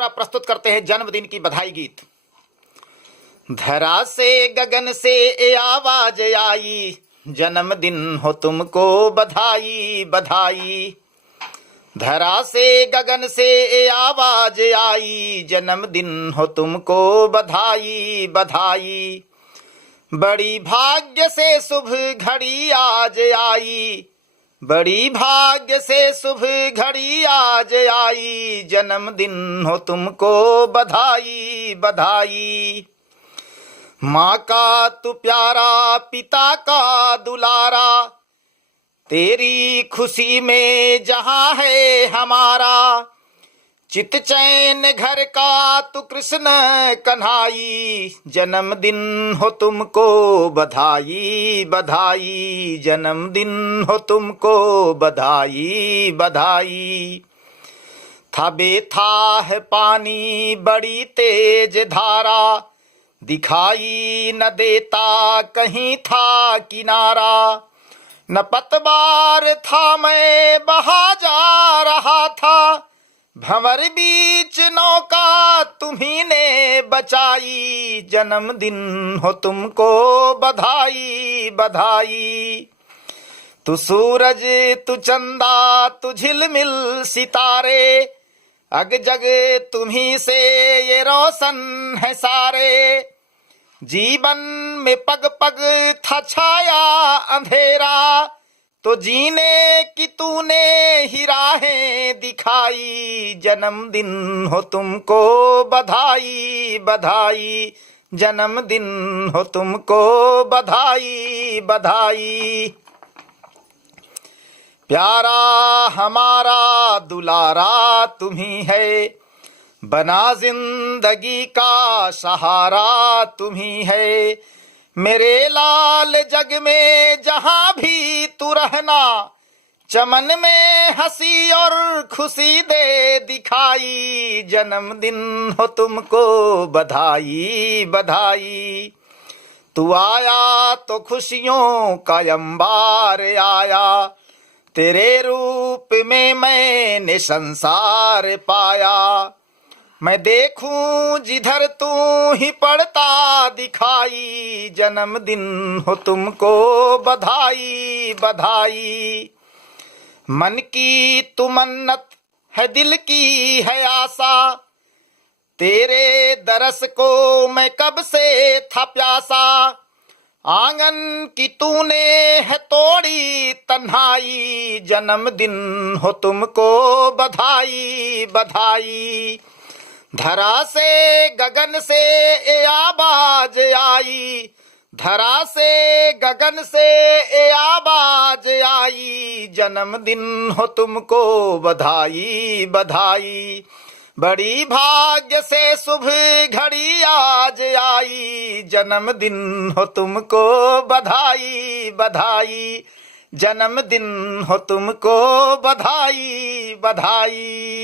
गौरा प्रस्तुत करते हैं जन्मदिन की बधाई गीत। धरा से गगन से ए आवाज आई, जन्मदिन हो तुमको बधाई बधाई। धरा से गगन से ए आवाज आई, जन्मदिन हो तुमको बधाई बधाई। बड़ी भाग्य से शुभ घड़ी आज आई, बड़ी भाग्य से शुभ घड़ी आज आई, जन्मदिन हो तुमको बधाई बधाई। माँ का तू प्यारा, पिता का दुलारा, तेरी खुशी में जहाँ है हमारा। चित चैन घर का तू कृष्ण कन्हाई, जन्मदिन हो तुमको बधाई बधाई, जन्मदिन हो तुमको बधाई बधाई। था बेथा है पानी बड़ी तेज धारा, दिखाई न देता कहीं था किनारा। न पतवार था मैं बहा जा रहा था, भंवर बीच नौका तुम्ही ने बचाई, जन्मदिन हो तुमको बधाई बधाई। तू सूरज तू चंदा तू झिलमिल सितारे, अग जग तुम्ही से ये रोशन है सारे। जीवन में पग पग था छाया अंधेरा, तो जीने की तूने ही राहें दिखाई, जन्मदिन हो तुमको बधाई बधाई, जन्मदिन हो तुमको बधाई बधाई। प्यारा हमारा दुलारा तुम्ही है, बना जिंदगी का सहारा तुम्ही है। मेरे लाल जग में जहां भी तू रहना, चमन में हंसी और खुशी दे दिखाई, जन्मदिन हो तुमको बधाई बधाई। तू आया तो खुशियों का अंबार आया, तेरे रूप में मैंने संसार पाया। मैं देखूं जिधर तू ही पड़ता दिखाई, जन्मदिन हो तुमको बधाई बधाई। मन की तू मन्नत है दिल की है आशा, तेरे दरस को मैं कब से था प्यासा। आंगन की तूने है तोड़ी तन्हाई, जन्मदिन हो तुमको बधाई बधाई। धरा से गगन से ए आवाज आई, धरा से गगन से ए आवाज आई, जन्मदिन हो तुमको बधाई बधाई। बड़ी भाग्य से शुभ घड़ी आज आई, जन्मदिन हो तुमको बधाई बधाई, जन्मदिन हो तुमको बधाई बधाई।